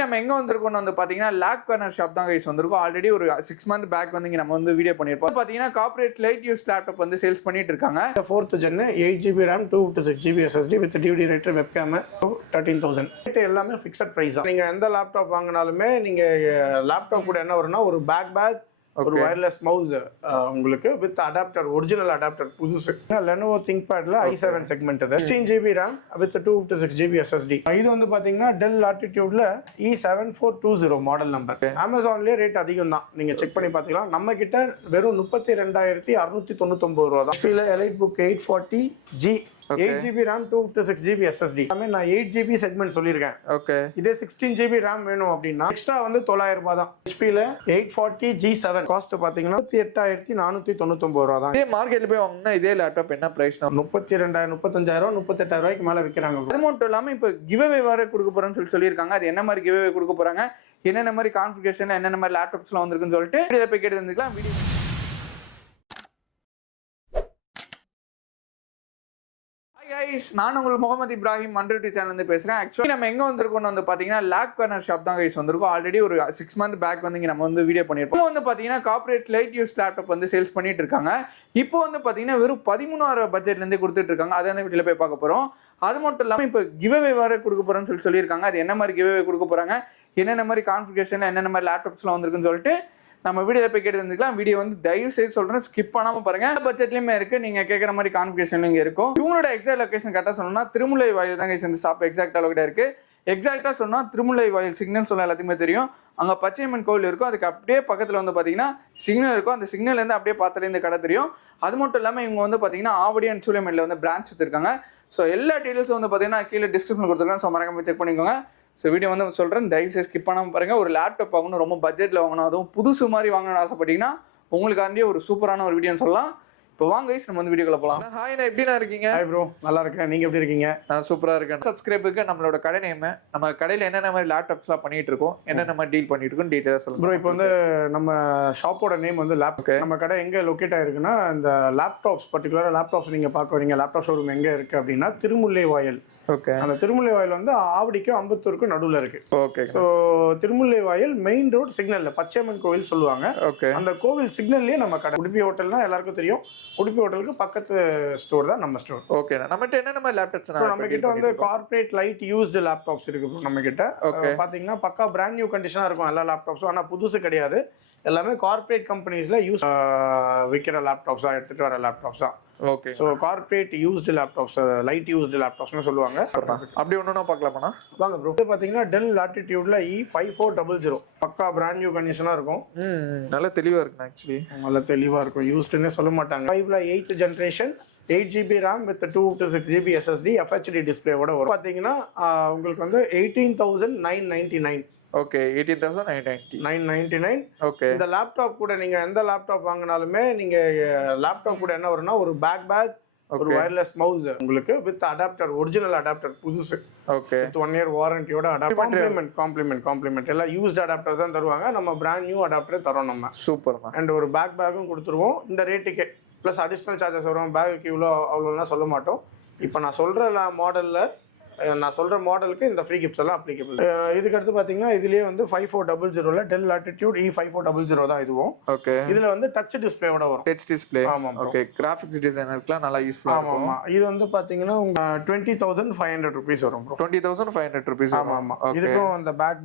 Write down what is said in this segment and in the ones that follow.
நம்ம எங்க வந்திருக்கோம்னு வந்து பாத்தீங்கன்னா லேப் கார்னர் ஷாப் தான் கைஸ் வந்திருக்கோம். ஆல்ரெடி ஒரு 6 மந்த் பேக் வந்து இங்க நம்ம வந்து வீடியோ பண்ணிருப்போம். பாத்தீங்கன்னா கார்ப்பரேட் லைட் யூஸ் லேப்டாப் வந்து சேல்ஸ் பண்ணிட்டு இருக்காங்க. 4th gen 8GB RAM 256GB SSD with DVD writer webcam 13,000. இது எல்லாமே ஃபிக்ஸட் பிரைஸ் தான். நீங்க எந்த லேப்டாப் வாங்கினாலுமே நீங்க லேப்டாப் கூட என்ன வரும்னா ஒரு பேக் ஒரு வயர்லெஸ் மவுஸ் உங்களுக்கு வித் அடாப்டர் ஒரிஜினல் அடாப்டர் புதுசு. Lenovo ThinkPadல i7 செக்மெண்ட் இது 16GB RAM with 256GB SSD. இது வந்து பாத்தீங்கன்னா Dell Latitudeல E7420 மாடல் நம்பர். Amazonலயே ரேட் அதிகம் தான், நீங்க செக் பண்ணி பாத்தீங்கன்னா. நம்ம கிட்ட வெறும் 32,699 ரூபா தான். HP Elite Book 840G 8GB RAM 256GB SSD. நான் 8GB செக்மெண்ட் சொல்லியிருக்கேன். ஓகே, இதே 16GB RAM வேணும் அப்படின்னா எக்ஸ்ட்ரா வந்து 900 ரூபாய் தான். HPல 840G7 காஸ்ட் பாத்தீங்கன்னா 38,499 ரூபா தான். இதே மார்க்கெட்ல போய் வாங்கினா இதே லேப்டாப் என்ன பிரைஸ்? 32,000 35,000 38,000 ரூபாய்க்கு மேல விற்கிறாங்க. அது மட்டும் இல்லாம இப்ப கிவ்அவே வேற கொடுக்க போறேன்னு சொல்லியிருக்காங்க. அது என்ன மாதிரி கிவ்அவே கொடுக்க போறாங்க, என்னென்ன மாதிரி கான்ஃபிகரேஷன், என்னென்ன மாதிரி லேப்டாப்ஸ்லாம் வந்திருக்குன்னு சொல்லிட்டு வீடியோ போய் கேட்டு வந்துக்கலாம். வீடியோ நான் உங்கள் முகமது இப்ராஹிம் மண்ட்ரிட்டி சேனல் இருந்து பேசுறேன். ஆக்சுவலி நம்ம எங்க வந்திருக்கோம்னு வந்து பாத்தீங்கன்னா லேப் கார்னர் ஷாப் தான் கைஸ் வந்திருக்கோம். ஆல்ரெடி ஒரு 6 மந்த் பேக் வந்து இங்க நம்ம வந்து வீடியோ பண்ணிருப்போம். இப்போ வந்து பாத்தீங்கன்னா கார்ப்பரேட் லைட் யூஸ் லேப்டாப் வந்து சேல்ஸ் பண்ணிட்டு இருக்காங்க. இப்போ வந்து பாத்தீங்கன்னா வெறும் 13,000 பட்ஜெட்ல இருந்து கொடுத்துட்டு இருக்காங்க. அதை வந்து வீடியோல போய் பார்க்க போறோம். அது மட்டும் இல்லாம இப்போ கிவ்அவே வேற கொடுக்க போறேன்னு சொல்லியிருக்காங்க. அது என்ன மாதிரி கிவ்அவே கொடுக்க போறாங்க, என்னென்ன மாதிரி கான்ஃபிகரேஷன், என்னென்ன மாதிரி லேப்டாப்ஸ்லாம் வந்திருக்குன்னு சொல்லிட்டு நம்ம வீடியோ போய் கேட்டு வந்துக்கலாம். வீடியோ வந்து தயவு செய்து சொல்றேன், ஸ்கிப் பண்ணாம பாருங்க. பட்ஜெட்லயுமே இருக்கு, நீங்க கேட்கற மாதிரி கான்ஃபிகரேஷன் இங்க இருக்கும். இவங்களோட எக்ஸாக்ட் லொகேஷன் கரெக்டா சொல்லணும்னா திருமுல்லை வாயில் தான் இந்த ஷாப் எக்ஸாக்டா லொகேட்டா இருக்கு. எக்ஸாக்டா சொன்னா திருமுல்லை வாயில் சிக்னல் சொல்ல எல்லாத்துக்குமே தெரியும். அங்க பச்சையம்மன் கோவில் இருக்கும், அதுக்கு அப்படியே பக்கத்துல வந்து பாத்தீங்கன்னா சிக்னல் இருக்கும். அந்த சிக்னல் இருந்து அப்படியே பார்த்தாலே இந்த கடை தெரியும். அது மட்டும் இல்லாம இவங்க வந்து பாத்தீங்கன்னா ஆவடி அண்ட் சூளைமேட்ல வந்து பிரான்ச் வச்சிருக்காங்க. ஸோ எல்லா டீடைல்ஸும் வந்து பாத்தீங்கன்னா கீழே டிஸ்கிரிப்ஷன் கொடுத்துருக்காங்க. ஸோ மறக்காம செக் பண்ணிக்கோங்க. ஸோ வீடியோ வந்து சொல்கிறேன், தயவுசெய்து ஸ்கிப் பண்ணாமல் பாருங்கள். ஒரு லேப்டாப் வாங்கணும், ரொம்ப பட்ஜெட்டில் வாங்கணும், அதுவும் புதுசு மாதிரி வாங்கணும்னு ஆசைப்பட்டீங்கன்னா உங்களுக்காண்டியே ஒரு சூப்பரான ஒரு வீடியோன்னு சொல்லலாம். இப்போ வாங்க கைஸ், நம்ம வந்து வீடியோக்குள்ள போகலாம். ஹாய், நான் எப்படினா இருக்கீங்க? ஹாய் ப்ரோ, நல்லா இருக்கேன். நீங்கள் எப்படி இருக்கீங்க? நான் சூப்பராக இருக்கேன். சப்ஸ்கிரைபுக்கு நம்மளோட கடை நேம், நம்ம கடையில் என்னென்ன மாதிரி லேப்டாப்ஸ்லாம் பண்ணிட்டு இருக்கோம், என்னென்ன மாதிரி டீல் பண்ணிட்டு இருக்கோம், டீட்டெயிலாக சொல்லுங்கள் ப்ரோ. இப்போ வந்து நம்ம ஷாப்போட நேம் வந்து லேப். நம்ம கடை எங்கே லொக்கேட் ஆயிருக்குன்னா, இந்த லேப்டாப்ஸ் பர்டிகுலராக லேப்டாப்ஸ் நீங்கள் பார்க்க வரீங்க, லேப்டாப் ஷோரூம் எங்கே இருக்குது அப்படின்னா திருமுல்லை வாயில். ஓகே, அந்த திருமுல்லை வாயில் வந்து ஆவடிக்கும் அம்பத்தூருக்கும் நடுவில் இருக்கு. ஓகே, ஸோ திருமுல்லை வாயில் மெயின் ரோட் சிக்னல்ல பச்சையம்மன் கோவில் சொல்லுவாங்க. ஓகே, அந்த கோவில் சிக்னல்லேயே நம்ம கடை. உடுப்பி ஹோட்டல்னா எல்லாருக்கும் தெரியும். உடுப்பி ஹோட்டலுக்கு பக்கத்து ஸ்டோர் தான் நம்ம ஸ்டோர். ஓகே, நம்மகிட்ட என்னென்ன மாதிரி லேப்டாப்ஸ்? நம்ம கிட்ட வந்து கார்ப்பரேட் லைட் யூஸ்டு லேப்டாப்ஸ் இருக்கு நம்ம கிட்ட. பாத்தீங்கன்னா பக்கா பிராண்ட் நியூ கண்டிஷனா இருக்கும் எல்லா லேப்டாப்ஸும். ஆனா புதுசு கிடையாது, எல்லாமே கார்ப்பரேட் கம்பெனிஸ்ல யூஸ் விற்கிற லேப்டாப்ஸா எடுத்துட்டு வர லேப்டாப்ஸ் தான். Okay, so corporate used laptops, light used லேப்டாப்ஸ்னு சொல்லுவாங்க. அப்படி ஒன்றுனா பார்க்கலாமா? வாங்க ப்ரோ. பார்த்தீங்கன்னா டெல் லாட்டிடியூட்ல E5400 பக்கா பிராண்ட் நியூ கண்டிஷனாக இருக்கும். நல்லா தெளிவாக இருக்குண்ணா. ஆக்சுவலி நல்லா தெளிவாக இருக்கும், யூஸ்டுன்னே சொல்ல மாட்டாங்க. 5ல 8th generation 8GB RAM with 256GB SSD FHD டிஸ்பிளேவோட வரும். பார்த்தீங்கன்னா உங்களுக்கு வந்து 18,999. ஓகே, 18,999. ஓகே, இந்த லேப்டாப் கூட நீங்க எந்த லேப்டாப் வாங்கினாலுமே நீங்க லேப்டாப் கூட என்ன வரும்னா ஒரு பேக் ஒரு வயர்லெஸ் மவுஸ் உங்களுக்கு வித் அடாப்டர் ஒரிஜினல் அடாப்டர் புதுசு. ஓகே, வித் 1 year வாரண்டியோட அடாப்டர் காம்ப்ளிமெண்ட் எல்லாம் யூஸ்ட் அடாப்டர் தான் தருவாங்க. நம்ம பிராண்ட் நியூ அடாப்டர் தரோம் நம்ம. சூப்பர். அண்ட் ஒரு பேக்கும் கொடுத்துருவோம் இந்த ரேட்டுக்கே. ப்ளஸ் அடிஷ்னல் சார்ஜஸ் வரும். பேக்குக்கு அவ்வளோலாம் சொல்ல மாட்டோம். இப்போ நான் சொல்ற மாடலுக்கு இந்த ஃப்ரீ கிஃப்ட்ஸ் எல்லாம் அப்ளிகபிள். இதுக்கு அடுத்து பாத்தீங்கன்னா இதுலயே வந்து 5400ல டெல் லாட்டிடியூட் E5400 தான் இதுவும். ஓகே, இதுல வந்து டச் டிஸ்பிளேவோட வரும். Touch display. ஆமா. ஓகே, கிராபிக்ஸ் டிசைனர்க்குலாம் நல்லா யூஸ்ஃபுல்லா இருக்கும். ஆமா. இது வந்து பாத்தீங்கன்னா 20,500 ரூபீஸ் வரும் ப்ரோ. 20,500 ரூபீஸ். ஆமா. இதுக்கும் அந்த பேக்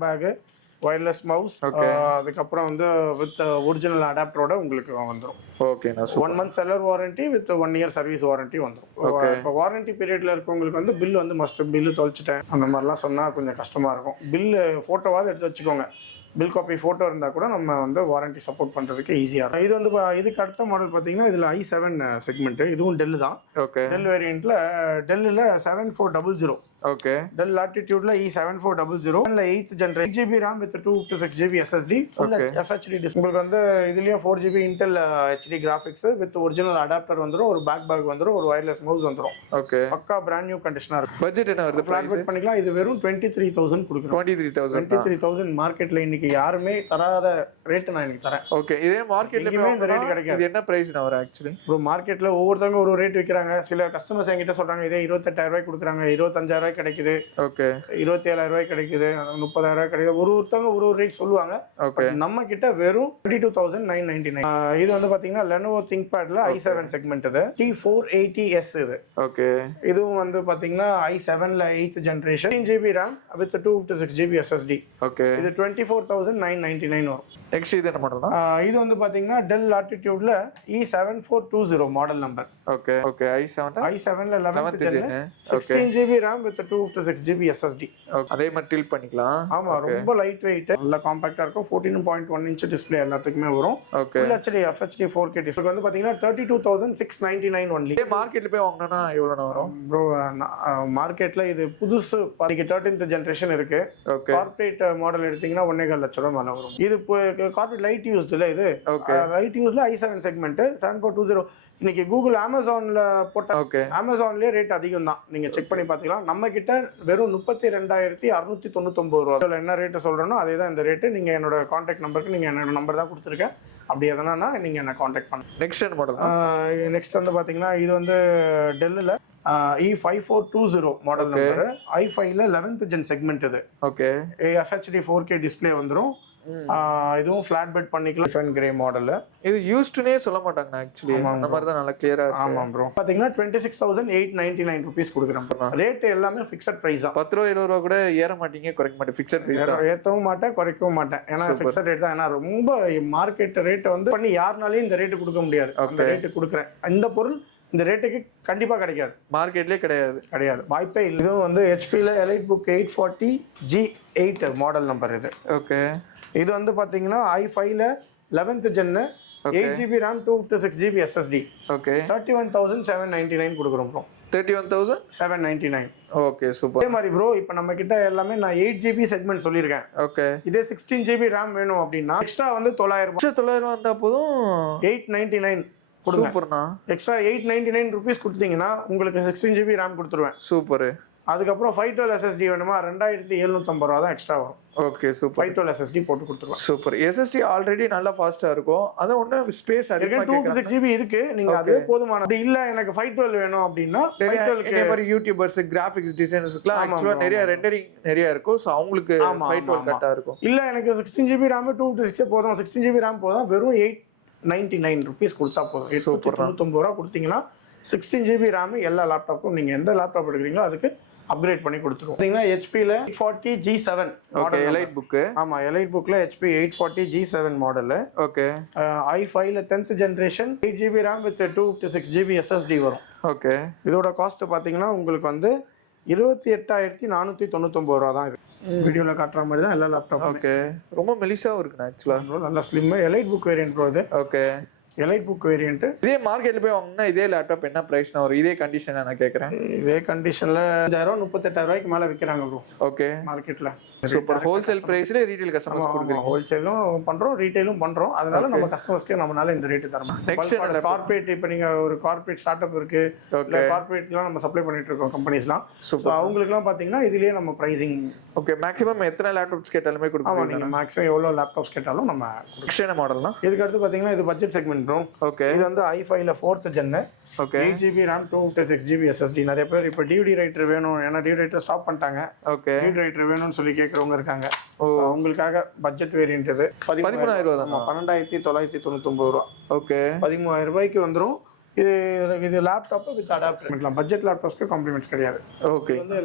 வயர்லெஸ் மவுஸ், அதுக்கப்புறம் வந்து வித் ஒரிஜினல் அடாப்டரோட உங்களுக்கு வந்துடும். Okay, 1 month seller warranty with 1 year service warranty வந்துடும். இப்போ வாரண்டி பீரியட்ல இருக்கவங்களுக்கு வந்து பில் வந்து மஸ்ட் பில்லு தொலைச்சிட்டேன் அந்த மாதிரிலாம் சொன்னா கொஞ்சம் கஷ்டமா இருக்கும். பில்லு போட்டோவாவது எடுத்து வச்சுக்கோங்க. பில் காப்பி போட்டோ இருந்தா கூட நம்ம வந்து வாரண்டி சப்போர்ட் பண்றதுக்கு ஈஸியா இருக்கும். இது வந்து இதுக்கு அடுத்த மாடல் பாத்தீங்கன்னா இதுல i7 செக்மெண்ட். இதுவும் டெல் தான். ஓகே, டெல் வேரியன்ட்ல டெல்ல 7400. ஓகே, டெல் லாட்டிடியூட்ல E7400 8th gen 8GB RAM with 256GB SSD full FHD display. உங்களுக்கு வந்து இதுலயும் 4GB Intel HD graphics with original adapter வந்துரும். ஒரு பேக் வந்துரும். ஒரு வயர்லெஸ் மவுஸ் வந்துரும். ஓகே, பக்கா பிராண்ட் நியூ கண்டிஷனா இருக்கும். பட்ஜெட் என்ன வருது? பிளான் பண்ணிக்கலாம். இது வெறும் 23,000 கொடுக்குறோம். 23,000 மார்க்கெட்ல இன்னைக்கு யாருமே தராத ரேட் நான் இன்னைக்கு தரேன். ஓக்கே, இதே மார்க்கெட்ல இந்த ரேட் கிடைக்காது. இது என்ன பிரைஸ் நான் வர ஆக்சுவலி ப்ரோ? மார்க்கெட்ல ஒவ்வொருத்தவங்க ஒரு ரேட் விக்கிறாங்க. சில கஸ்டமர்ஸ் என்கிட்ட சொல்றாங்க இதே 28,000 ரூபாய் கொடுக்குறாங்க, 25,000 ரூபாய் கிடைக்குது, ஓகே 27,000 ரூபாய் கிடைக்குது, 30,000 கிடைக்குது. ஒருத்தவங்க ஒரு ரேட் சொல்லுவாங்க. ஓகே நம்ம கிட்ட வெறும் 22,999. இது வந்து பாத்தீங்கன்னா Lenovo ThinkPadல i7 செக்மெண்ட் இது T480S இது. ஓகே இதுவும் வந்து பாத்தீங்கன்னா i7ல 8th generation 16GB RAM with 256GB SSD. Okay இது 24,999 வரும். நெக்ஸ்ட் இது என்ன மாடல்னா? இது வந்து பாத்தீங்கன்னா Dell Latitudeல E7420 model number. Okay okay i7ல 11th gen. gen 16GB RAM with 256GB SSD. அதே மாதிரி டில் பண்ணிக்கலாம். ஆமா, ரொம்ப லைட் வெயிட், நல்ல காம்பாக்டா இருக்கும். 14.1 இன்ச் டிஸ்ப்ளே எல்லாத்துக்குமே வரும். Okay Full HD FHD 4K display வந்து பாத்தீங்கன்னா 32,699 ஒன்லி. இதே மார்க்கெட்ல போய் வாங்குனா எவ்வளவு வரும் ப்ரோ? மார்க்கெட்ல இது புதுசு 13th ஜெனரேஷன் இருக்கு. ஓகே கார்ப்பரேட் மாடல் எடுத்தீங்கன்னா 1.5 லட்சம் ரூபாய் மேல வரும். இது கார்ப்பரேட் லைட் யூஸ்ட் இல்ல, இது ஓகே லைட் யூஸ்ல i7 செக்மெண்ட் 7420. இன்னைக்கு கூகுள் அமேசான்ல போட்ட ஓகே அமேசான்லயே ரேட் அதிகம் தான், நீங்க செக் பண்ணி பாத்துக்கலாம். நம்ம கிட்ட வெறும் 32,699 ரூபா. இதுல என்ன ரேட் சொல்றேனோ அதே தான் இந்த ரேட்டு. நீங்க என்னோட கான்டாக்ட் நம்பருக்கு, நீங்க என்னோட நம்பர் தான் கொடுத்துருக்கேன், அப்படி எதனா நீங்க என்ன கான்டாக்ட் பண்ணுங்க. நெக்ஸ்ட் என்ன மாடல்? நெக்ஸ்ட் வந்து பாத்தீங்கன்னா இது வந்து டெல்லில் E5420 மாடல் நம்பர் i5ல 11th ஜென் செக்மெண்ட் இது. ஓகே FHD 4K டிஸ்ப்ளே வந்துரும். இதுவும் ஃபிளாட் பெட் பண்ணிக்கலாம். Fun grey model. இது யூஸ்டுனே சொல்ல மாட்டாங்க ஆக்சுவலி, அந்த மாதிரி தான் நல்லா கிளியரா இருக்கு. ஆமா ப்ரோ, பாத்தீங்கன்னா 26,899 ரூபீஸ் கொடுக்குறேன். ரேட் எல்லாமே ஃபிக்ஸட் பிரைஸ் தான். 10 ரூபா 20 ரூபா கூட ஏற மாட்டீங்க, குறைக்க மாட்டீங்க, ஃபிக்ஸட் பிரைஸ் தான். ஏத்தவும் மாட்டேன், குறைக்கவும் மாட்டேன், ஏன்னா ஃபிக்ஸட் ரேட் தான். ஏன்னா ரொம்ப மார்க்கெட் ரேட் வந்து பண்ணி யாருனாலையும் இந்த ரேட்டு கொடுக்க முடியாது. அந்த ரேட்டு கொடுக்குறேன். இந்த பொருள் இந்த ரேட்டுக்கு கண்டிப்பா கிடைக்காது, மார்க்கெட்லயே கிடையாது, வாய்ப்பே இல்லை. இதுவும் வந்து ஹெச்பில EliteBook 840G8 மாடல் நம்பர் இது. ஓகே இது வந்து பாத்தீங்கன்னா i5ல 11th gen 8GB RAM 256GB SSD. Okay 31,799 கொடுக்குறோம் ப்ரோ. 31,799. Okay super. அதே மாதிரி ப்ரோ இப்போ நம்ம கிட்ட எல்லாமே நான் 8GB செக்மெண்ட் சொல்லியிருக்கேன். ஓகே இதே 16GB RAM வேணும் அப்படின்னா எக்ஸ்ட்ரா வந்து 900 வந்தா போதும், 899 கொடுங்க. சூப்பர்ண்ணா. எக்ஸ்ட்ரா 899 ரூபீஸ் கொடுத்தீங்கன்னா உங்களுக்கு 16GB RAM கொடுத்துருவேன். சூப்பர். அதுக்கப்புறம் 512 SSD வேணுமா 2,750 ரூபா தான் எக்ஸ்ட்ரா வரும். Okay super. 512 SSD போட்டு கொடுத்துருவேன். சூப்பர். SSD ஆல்ரெடி நல்லா ஃபாஸ்டா இருக்கும், அது ஒண்ணு ஸ்பேஸ் அதிகமா கேக்குறாங்க. 256GB இருக்கு, நீங்க அதுவே போதுமான. அப்படி இல்ல எனக்கு 512 வேணும் அப்படின்னா 512 இதே மாதிரி யூடியூபர்ஸ், கிராபிக்ஸ் டிசைனர்ஸ்க்குலாம் ஆக்சுவலா நிறைய ரெண்டரிங் நிறைய இருக்கும், சோ அவங்களுக்கு 512 கரெக்ட்டா இருக்கும். இல்ல எனக்கு 16GB RAM 256 போதும், 16GB RAM போதும், வெறும் 899 ரூபீஸ் கொடுத்தா போதும். 899 ரூபா கொடுத்தீங்கன்னா 16GB RAM எல்லா லேப்டாப்பும் நீங்க எந்த லேப்டாப் எடுக்கிறீங்களோ அதுக்கு அப்கிரேட் பண்ணி கொடுத்துருவோம். பாத்தீங்கன்னா ஹெச்பில 840G7 மாடல் EliteBook. ஆமா, EliteBookல HP 840G7 மாடல். ஓகே i5ல 10th generation 8GB RAM with 256GB SSD வரும். ஓகே இதோட காஸ்ட் பாத்தீங்கன்னா உங்களுக்கு வந்து 28,499 ரூபா தான். இது வீடியோல காட்டுற மாதிரி தான் எல்லா லேப்டாப்பும். ஓகே ரொம்ப மெலிசாவும் இருக்கு ஆக்சுவலா, நல்லா ஸ்லிம். EliteBook வேரியன்ட் ப்ரோ இது. Okay EliteBook variant. இதே மார்க்கெட்ல போய் வாங்கினா இதே லேப்டாப் என்ன பிரைஸ்னா வரும்? இதே கண்டிஷன் நான் கேக்குறேன். இதே கண்டிஷன்ல 5,000 38,000 ரூபாய்க்கு மேல விக்கிறாங்க ப்ரோ. ஓகே மார்க்கெட்ல சூப்பர். ஹோல்சேல் பிரைஸ்ல ரீட்டைல் கஸ்டமர்ஸ் கொடுக்குறீங்க. ஹோல்சேலும் பண்றோம், ரீட்டைலும் பண்றோம். அதனால நம்ம கஸ்டமர்ஸ்க்கு நம்மளால இந்த ரேட் தரணும். நெக்ஸ்ட் கார்ப்பரேட், இப்போ நீங்க ஒரு கார்ப்பரேட் ஸ்டார்ட் அப் இருக்கு, இல்ல கார்ப்பரேட்லாம் நம்ம சப்ளை பண்ணிட்டு இருக்கோம் கம்பெனிஸ்லாம். சோ அவங்களுக்குலாம் பாத்தீங்கன்னா இதுலயே நம்ம பிரைசிங். ஓகே மேக்ஸிமம் எத்தனை லேப்டாப்ஸ் கேட்டாலுமே கொடுப்போம். நீங்க மேக்ஸிமம் எவ்வளவு லேப்டாப்ஸ் கேட்டாலும் நம்ம. எக்ஸ்டர்னல் மாடல்னா இதுக்கு அடுத்து பாத்தீங்கன்னா இது பட்ஜெட் செக்மெண்ட் ப்ரோ. ஓகே இது வந்து i5ல 4th gen. Okay 8GB RAM 256GB SSD. நிறைய பேர் இப்போ DVD ரைட்டர் வேணும், ஏன்னா DVD ரைட்டர் ஸ்டாப் பண்ணிட்டாங்க. ஓகே DVD ரைட்டர் வேணும்னு சொல்லி கேட்கறவங்க இருக்காங்க. அவங்களுக்காக பட்ஜெட் வேரியன்ட் இது 13,000 ரூபா தான். 12,999 ரூபா. ஓகே 13,000 ரூபாய்க்கு வந்துரும். இது லேப்டாப் வித் அடாப்டர். பட்ஜெட் லேப்டாப்ஸ்க்கு காம்ப்ளிமெண்ட்ஸ் கிடையாது. ஓகே வந்து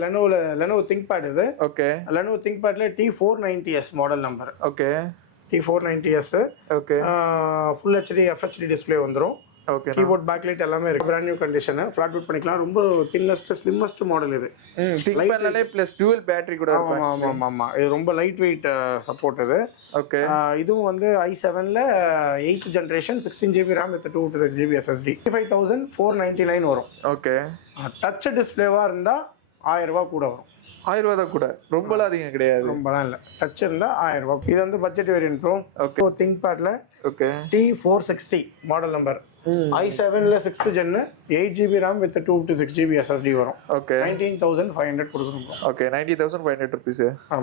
Lenovo ThinkPad இது. ஓகே Lenovo ThinkPadல T490S model number. Okay T490S. Okay full HD FHD display வந்துரும். ஓகே கீபோர்ட் பேக்லைட் எல்லாமே இருக்கு. Brand new condition, flat bed பண்ணிக்கலாம். ரொம்ப தின்னஸ்ட் ஸ்லிம்மஸ்ட் மாடல் இது. ThinkPadல ப்ளஸ் டுவல் பேட்டரி கூட இருக்கும். ஆமா இது ரொம்ப லைட் வெயிட் சப்போர்ட் இது. ஓகே இதுவும் வந்து i7ல 8th generation 16GB RAM with 256GB SSD. 55,499 வரும். ஓகே டச் டிஸ்ப்ளேவா இருந்தா 1000 ரூபாய் கூட வரும். 1000 ரூபாய் தான் கூட, ரொம்பலாம் அதிகம் கிடையாது. ரொம்பலாம் இல்ல, டச் இருந்தா 1000 ரூபாய். இது வந்து பட்ஜெட் வேரியன்ட் ப்ரோ. ஓகே ThinkPadல ஓகே T460 மாடல் நம்பர். i7ல 6th gen 8GB RAM with 256GB SSD வரும். ஓகே 19,500 கொடுக்குறோம். Okay 90,500 rupees.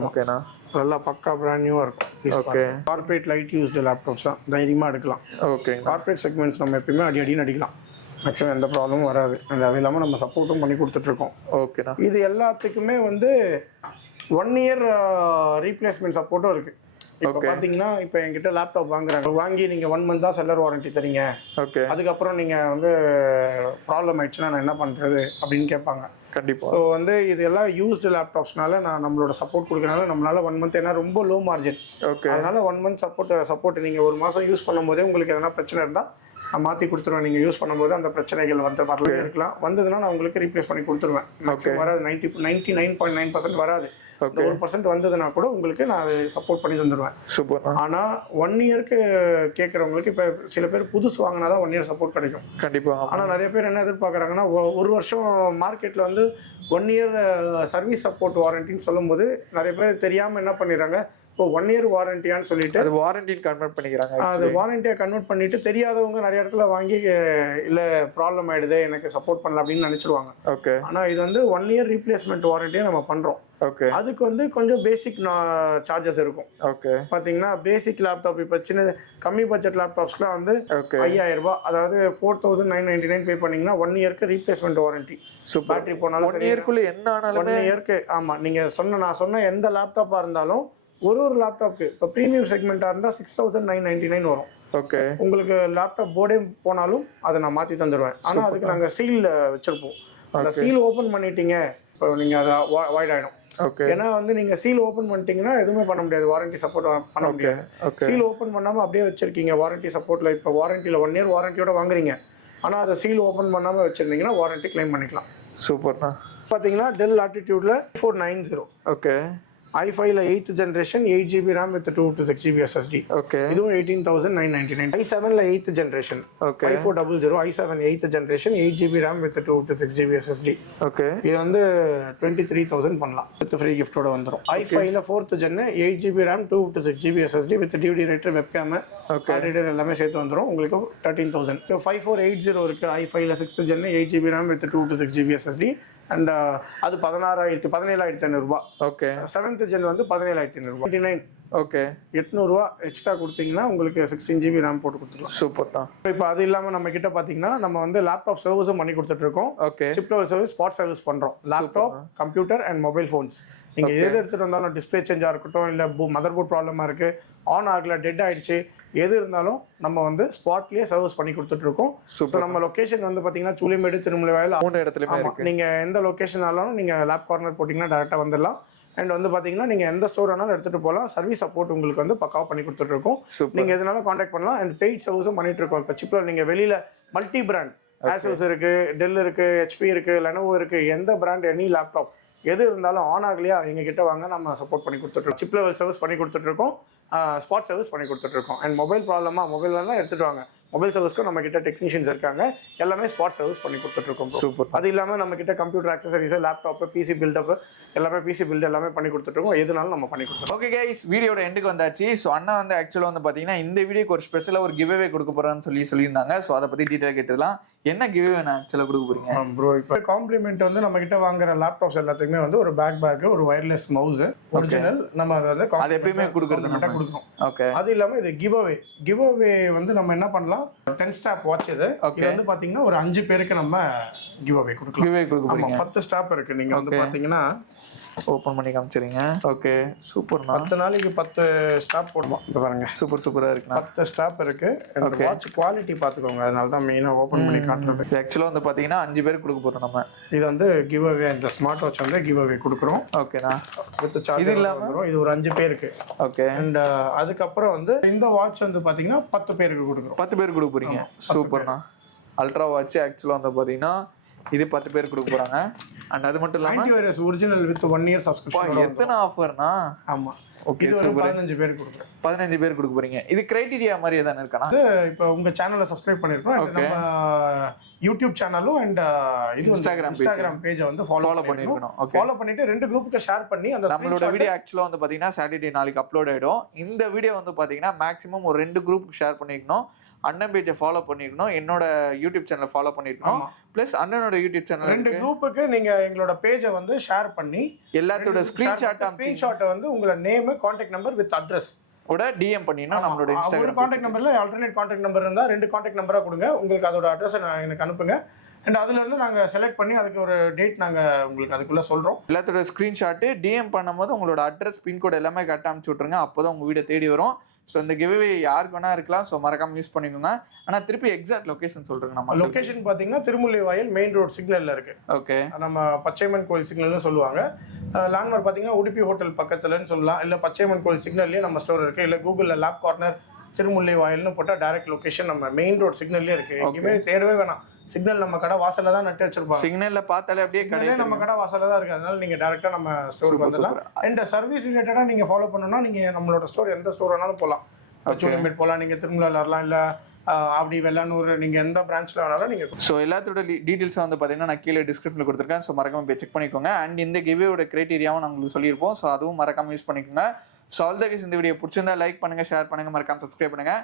ஓகேண்ணா, நல்லா பக்கா பிராண்ட் நியூவா இருக்கும். Okay corporate light used laptops தான் தைரியமா எடுக்கலாம். ஓகே கார்ப்பரேட் செக்மெண்ட்ஸ் நம்ம எப்பயுமே அடின்னு அடிக்கலாம். மேக்ஸிமம் எந்த ப்ராப்ளமும் வராது. அண்ட் அது இல்லாமல் நம்ம சப்போர்ட்டும் பண்ணி கொடுத்துட்ருக்கோம். ஓகேண்ணா. இது எல்லாத்துக்குமே வந்து 1 இயர் ரீப்ளேஸ்மெண்ட் சப்போர்ட்டும் இருக்குது. இப்போ பார்த்தீங்கன்னா இப்போ என்கிட்ட லேப்டாப் வாங்குறாங்க, வாங்கி நீங்கள் 1 மந்த் தான் செல்லர் வாரண்டி தரீங்க, ஓகே, அதுக்கப்புறம் நீங்கள் வந்து ப்ராப்ளம் ஆயிடுச்சுன்னா நான் என்ன பண்ணுறது அப்படின்னு கேட்பாங்க. கண்டிப்பாக. ஸோ வந்து இது எல்லாம் யூஸ்டு லேப்டாப்ஸ்னால நான் நம்மளோட சப்போர்ட் கொடுக்கறனால நம்மளால 1 மந்த் ஏன்னா ரொம்ப லோ மார்ஜின், ஓகே, அதனால 1 மந்த் சப்போர்ட் நீங்கள் 1 மாதம் யூஸ் பண்ணும்போதே உங்களுக்கு எதனா பிரச்சனை இருந்தால் நான் மாற்றி கொடுத்துருவேன். நீங்கள் யூஸ் பண்ணும்போது அந்த பிரச்சனைகள் வந்து வரலாம் இருக்கலாம், வந்ததுன்னா நான் உங்களுக்கு ரீப்ளேஸ் பண்ணி கொடுத்துருவேன். மேக்ஸிமம் வராது, 99.9% வராது. 1% வந்ததுன்னா கூட உங்களுக்கு நான் அதை சப்போர்ட் பண்ணி தந்துடுவேன். சூப்பர். ஆனால் 1 இயருக்கு கேட்குறவங்களுக்கு இப்போ சில பேர் புதுசு வாங்கினா தான் 1 இயர் சப்போர்ட் கிடைக்கும். கண்டிப்பாக. ஆனால் நிறைய பேர் என்ன எதிர்பார்க்குறாங்கன்னா 1 வருஷம் மார்க்கெட்டில் வந்து 1 இயர் சர்வீஸ் சப்போர்ட் வாரண்டின்னு சொல்லும்போது நிறைய பேர் தெரியாமல் என்ன பண்ணிடுறாங்க, இப்போ 1 இயர் வாரண்டியான்னு சொல்லிட்டு அது வாரண்டின்னு கன்வெர்ட் பண்ணிக்கிறாங்க. அது வாரண்டியாக கன்வெர்ட் பண்ணிட்டு தெரியாதவங்க நிறைய இடத்துல வாங்கி இல்லை ப்ராப்ளம் ஆகிடுது எனக்கு சப்போர்ட் பண்ணல அப்படின்னு நினச்சிடுவாங்க. ஓகே. ஆனால் இது வந்து 1 இயர் ரீப்ளேஸ்மெண்ட் வாரண்டியாக நம்ம பண்ணுறோம். ஓகே. அதுக்கு வந்து கொஞ்சம் பேசிக் சார்ஜஸ் இருக்கும். ஓகே. பார்த்தீங்கன்னா பேசிக் லேப்டாப் இப்போ சின்ன கம்மி பட்ஜெட் லேப்டாப்ஸ்லாம் வந்து ஓகே 5000 ரூபாய், அதாவது 4999 பே பண்ணிங்கன்னா 1 இயருக்கு ரீப்ளேஸ்மெண்ட் வாரண்டி. சூப்பர். பேட்டரி போனாலும் 1 இயர்க்குள்ள என்ன ஆனாலும் 1 இயருக்கு. ஆமாம், நீங்கள் நான் சொன்ன எந்த லேப்டாப்பாக இருந்தாலும் ஒரு லேப்டாப்க்கு இப்போ ப்ரீமியம் செக்மெண்ட்டாக இருந்தால் 6999 வரும். ஓகே. உங்களுக்கு லேப்டாப் போர்டே போனாலும் அதை நான் மாற்றி தந்துடுவேன். ஆனால் அதுக்கு நாங்கள் சீல் வச்சுருப்போம். அந்த சீல் ஓப்பன் பண்ணிட்டீங்க இப்போ நீங்கள் அதை வாய்ட் ஆகிடும். ஓகே. ஏன்னா வந்து நீங்கள் சீல் ஓப்பன் பண்ணிட்டீங்கன்னா எதுவுமே பண்ண முடியாது, வாரண்டி சப்போர்ட் பண்ண முடியாது. சீல் ஓப்பன் பண்ணாமல் அப்படியே வச்சுருக்கீங்க வாரண்டி சப்போர்ட்டில், இப்போ வாரண்டியில் 1 இயர் வாரண்டியோட வாங்குறீங்க, ஆனால் அதை சீல் ஓப்பன் பண்ணாமல் வச்சுருந்தீங்கன்னா வாரண்டி கிளைம் பண்ணிக்கலாம். சூப்பர்ண்ணா. பார்த்தீங்கன்னா டெல் லாட்டிடியூடில் 490. ஓகே. i5ல 8th generation 8GB RAM with 256GB SSD. Okay. இதுவும் 18,999. i7ல 8th generation. Okay. 5400 i7 8th generation 8GB RAM with 256GB SSD. Okay. இது வந்து 23,000 பண்ணலாம் வித் ஃப்ரீ கிஃப்டோட வந்துடும். i5ல 4th ஜென் 8GB RAM 256GB SSD with DVD writer webcam reader எல்லாமே சேர்த்து வந்துடும் உங்களுக்கு 13,000. 5480 இருக்கு i5ல 6th gen 8GB RAM with 256GB SSD and அது 17,500 ரூபாய். ஓகே. 7th ஜென் வந்து 17,500 ரூபாய். 29. ஓகே. 800 ரூபா எக்ஸ்ட்ரா கொடுத்தீங்கன்னா உங்களுக்கு 16GB RAM போட்டு கொடுத்துருவோம். சூப்பர் தான். இப்போ அது இல்லாமல் நம்ம கிட்ட பார்த்தீங்கன்னா நம்ம வந்து லேப்டாப் சர்வீஸும் பண்ணி கொடுத்துட்டு இருக்கோம். Okay. Chip level service, spot service பண்ணுறோம். Laptop, computer and mobile phones நீங்கள் எது எடுத்துகிட்டு வந்தாலும், டிஸ்பிளே சேஞ்சாக இருக்கட்டும், இல்லை மதர் போர்ட் ப்ராப்ளமாக இருக்குது, ஆன் ஆகல, டெட் ஆகிடுச்சு, எது இருந்தாலும் நம்ம வந்து ஸ்பாட்லேயே சர்வீஸ் பண்ணி கொடுத்துட்ருக்கோம். ஸோ நம்ம லொக்கேஷன் வந்து பார்த்தீங்கன்னா சூலிமேடு, திருமலைவாயில் 3 இடத்துலையுமே இருக்குது. நீங்கள் எந்த லொக்கேஷன் ஆனாலும் நீங்கள் லேப் கார்னர் போட்டிங்கன்னா டேரெக்டாக வந்துடலாம். அண்ட் வந்து பார்த்தீங்கன்னா நீங்கள் எந்த ஸ்டோர் வேணாலும் எடுத்துகிட்டு போகலாம். சர்வீஸ் சப்போர்ட் உங்களுக்கு வந்து பக்காவாக பண்ணி கொடுத்துட்ருக்கோம். நீங்கள் எதுனாலும் காண்டாக்ட் பண்ணலாம். அண்ட் பெய்ட் சர்வீஸும் பண்ணிட்டு இருக்கோம். இப்போ சிப்பில் நீங்கள் வெளியில் மல்டி பிராண்ட் ஆசூஸ் இருக்குது, டெல் இருக்குது, ஹெச்பி இருக்குது, லெனோவோ இருக்குது, எந்த பிராண்ட் எனி லேப்டாப் எது இருந்தாலும் ஆன் ஆகலையா எங்ககிட்ட வாங்க, நம்ம சப்போர்ட் பண்ணி கொடுத்துட்ருக்கோம். சிப் லெவல் சர்வீஸ் பண்ணி கொடுத்துட்ருக்கோம், ஸ்பாட் சர்வீஸ் பண்ணி கொடுத்துட்ருக்கோம். அண்ட் மொபைல் ப்ராப்ளமாக மொபைல் வேணால் எடுத்துகிட்டு வாங்க, மொபைல் சர்வீஸ்க்கும் நம்ம கிட்ட டெக்னீஷியன்ஸ் இருக்காங்க, எல்லாமே ஸ்பாட் சர்வீஸ் பண்ணி கொடுத்துட்ருக்கோம். சூப்பர். அது இல்லாமல் நம்ம கிட்ட computer accessories, laptop, PC buildup எல்லாமே, பிசி பில்ட் எல்லாமே பண்ணி கொடுத்துட்ருக்கோம். எதுனாலும் நம்ம பண்ணி கொடுத்துருக்கோம். ஓகே கைஸ், வீடியோட எண்டுக்கு வந்தாச்சு. ஸோ அண்ணா வந்து ஆக்சுவலாக வந்து பார்த்தீங்கன்னா இந்த வீடியோக்கு ஒரு ஸ்பெஷலாக ஒரு கிவ்அவே கொடுக்க போகிறான்னு சொல்லியிருந்தாங்க. ஸோ அதை பற்றி டீட்டெயில் கேட்டுடலாம். என்ன கிவ்அவே நான் ஆக்சுவலாக கொடுக்க போறீங்க ப்ரோ? இப்போ காம்ப்ளிமெண்ட் வந்து நம்ம கிட்ட வாங்குற லேப்டாப்ஸ் எல்லாத்துக்குமே வந்து ஒரு பேக், ஒரு வயர்லெஸ் மவுஸ் ஒரிஜினல், நம்ம அதை அது எப்பயுமே கொடுக்குறோம். ஓகே. அது இல்லாமல் இது கிவ்அவே வந்து நம்ம என்ன பண்ணலாம், 10 ஸ்டாப் வாட்ச் இது வந்து பார்த்தீங்கன்னா ஒரு 5 பேருக்கு நம்ம கிவ்அவே கொடுக்கலாம். 10 ஸ்டாப் இருக்கு. நீங்கள் வந்து பார்த்தீங்கன்னா ஓப்பன் பண்ணி காமிச்சிருங்க. ஓகே, சூப்பர்ண்ணா. 10 நாளைக்கு 10 ஸ்டாப் போடுவோம். இப்போ பாருங்க, சூப்பராக இருக்குண்ணா. 10 ஸ்டாப் இருக்கு. வாட்ச் குவாலிட்டி பார்த்துக்கோங்க, அதனால தான் மெயினாக ஓப்பன் பண்ணி காட்டுறது. ஆக்சுவலாக வந்து பார்த்தீங்கன்னா 5 பேருக்கு கொடுக்க போகிறோம் நம்ம. இது வந்து கிவ் அவே, இந்த ஸ்மார்ட் வாட்ச் வந்து கிவ் அவே கொடுக்குறோம். ஓகேண்ணா. வித் சார்ஜ் இது இல்லாமல் இது ஒரு 5 பேருக்கு. ஓகே. அண்ட் அதுக்கப்புறம் வந்து இந்த வாட்ச் வந்து பார்த்தீங்கன்னா 10 பேருக்கு கொடுக்குறோம். 10 பேருக்கு கொடுக்க போறீங்க. சூப்பர்ண்ணா. அல்ட்ரா வாட்ச் ஆக்சுவலாக வந்து பார்த்தீங்கன்னா இது 10 பேர் கொடுக்க போறாங்க. அண்ட் அது மட்டும் இல்லாம antivirus original with 1 year subscription. எத்தனை ஆஃபர்னா? ஆமா, ஓகே, இது 15 பேர் கொடுக்குறோம். 15 பேர் கொடுக்க போறீங்க. இது கிரைட்டீரியா மாதிரி தான இருக்கனா? இப்போ உங்க சேனலை சப்ஸ்கிரைப் பண்ணிருக்கோம், நம்ம யூடியூப் சேனலும் அண்ட் இது இன்ஸ்டாகிராம் பேஜை வந்து ஃபாலோ பண்ணிருக்கணும். ஃபாலோ பண்ணிட்டு 2 குரூப்புக்கு ஷேர் பண்ணி அந்த நம்மளோட வீடியோ ஆக்சுவலா வந்து பாத்தீங்கன்னா சாட்டர்டே நாளைக்கு அப்லோட் ஆயிடும். இந்த வீடியோ வந்து பாத்தீங்கன்னா மேக்ஸிமம் ஒரு 2 குரூப்புக்கு ஷேர் பண்ணிருக்கணும். அண்ணன் பேஜை ஃபாலோ பண்ணிருக்கணும், என்னோட யூடியூப் சேனலை ஃபாலோ பண்ணிருக்கணும், பிளஸ் அண்ணனோட யூடியூப் சேனல் 2 குரூப்புக்கு நீங்க எங்களோட பேஜை வந்து ஷேர் பண்ணி எல்லாத்தோட ஸ்கிரீன்ஷாட்டை வந்து உங்களோட name, contact number with address ஓட டிஎம் பண்ணிடணும் நம்மளோட ஒரு இன்ஸ்டாகிராம் காண்டாக்ட் நம்பர்ல ஆல்டர்னேட் காண்டாக்ட் நம்பர் இருந்தால் 2 காண்டாக்ட் நம்பராக கொடுங்க. உங்களுக்கு அதோட அட்ரஸை எனக்கு அனுப்புங்க. அண்ட் அதுலேருந்து நாங்கள் செலக்ட் பண்ணி அதுக்கு ஒரு டேட் நாங்கள் உங்களுக்கு அதுக்குள்ளே சொல்கிறோம். எல்லாத்தோட ஸ்க்ரீன்ஷாட்டு டிஎம் பண்ணும்போது உங்களோட அட்ரஸ் பின்கோடு எல்லாமே கரெக்டாக அனுப்பிச்சு விட்ருங்க. அப்போ தான் உங்கள் வீடை தேடி வரும். ஸோ இந்த கிவ்வே யாருக்கு வேணா இருக்கலாம். ஸோ மறக்காம யூஸ் பண்ணிக்கோங்க. ஆனால் திருப்பி எக்ஸாக்ட் லொகேஷன் சொல்கிறேங்க. நம்ம லொகேஷன் பார்த்தீங்கன்னா திருமுல்லை வாயில் மெயின் ரோட் சிக்னலில் இருக்குது. ஓகே, நம்ம பச்சையம்மன் கோயில் சிக்னல்னு சொல்லுவாங்க. லேண்ட்மார்க் பார்த்தீங்கன்னா உடுப்பி ஹோட்டல் பக்கத்துலன்னு சொல்லலாம். இல்லை பச்சையம்மன் கோயில் சிக்னல்லேயே நம்ம ஸ்டோர் இருக்குது. இல்லை கூகுளில் லேப் கார்னர் திருமுல்லை வாயில்னு போட்டால் டைரக்ட் லொகேஷன் நம்ம மெயின் ரோட் சிக்னல்லே இருக்குது. எங்கேயுமே தேடவே வேணாம். சிக்னல் நம்ம கடை வாசல்ல தான் நட்டு வச்சிருப்பாங்க. சிக்னல்ல பார்த்தாலே அப்படியே கடை நம்ம கடை வாசல்ல தான் இருக்கு. அதனால நீங்க டைரக்டா நம்ம ஸ்டோருக்கு வந்துடலாம். அண்ட் சர்வீஸ் ரிலேட்டடா நீங்க ஃபாலோ பண்ணணும்னா நீங்க நம்மளோட ஸ்டோர் எந்த ஸ்டோர் வேணாலும் போகலாம். சூலமேட் போகலாம், நீங்க திருமலால வரலாம், இல்ல ஆவடி வெள்ளானூர், நீங்க எந்த பிரான்ச்ல வேணாலும் நீங்க. ஸோ எல்லாத்தோட டீடைல்ஸ் வந்து பார்த்தீங்கன்னா நான் கீழே டிஸ்கிரிப்ஷனில் கொடுத்துருக்கேன். ஸோ மறக்காம போய் செக் பண்ணிக்கோங்க. அண்ட் இந்த கிவ்வேயோட கிரைட்டீரியாவும் நான் உங்களுக்கு சொல்லியிருப்போம். ஸோ அதுவும் மறக்காம யூஸ் பண்ணிக்கோங்க. ஸோ ஆல் த கேஸ் இந்த வீடியோ பிடிச்சிருந்தா லைக் பண்ணுங்க, ஷேர் பண்ணுங்க, மறக்காம சப்ஸ்கிரைப் பண்ணுங்க.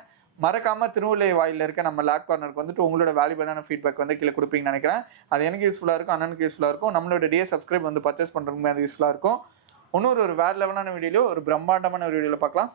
மறக்காம திருமுல்லை வாயில இருக்க நம்ம லேப் கார்னருக்கு வந்துட்டு உங்களோட வேல்யூபிளான ஃபீட்பேக் வந்து கீழே கொடுப்பீங்கன்னு நினைக்கிறேன். அது எனக்கு யூஸ்ஃபுல்லாக இருக்கும், அண்ணனுக்கு யூஸ்ஃபுல்லாக இருக்கும், நம்மளோட டிஏ சப்ஸ்கிரைப் வந்து பர்ச்சேஸ் பண்ணுறதுக்கு அது யூஸ்ஃபுல்லாக இருக்கும். இன்னொரு வேற லெவலான வீடியோவில் ஒரு பிரம்மாண்டமான ஒரு வீடியோவில் பார்க்கலாம்.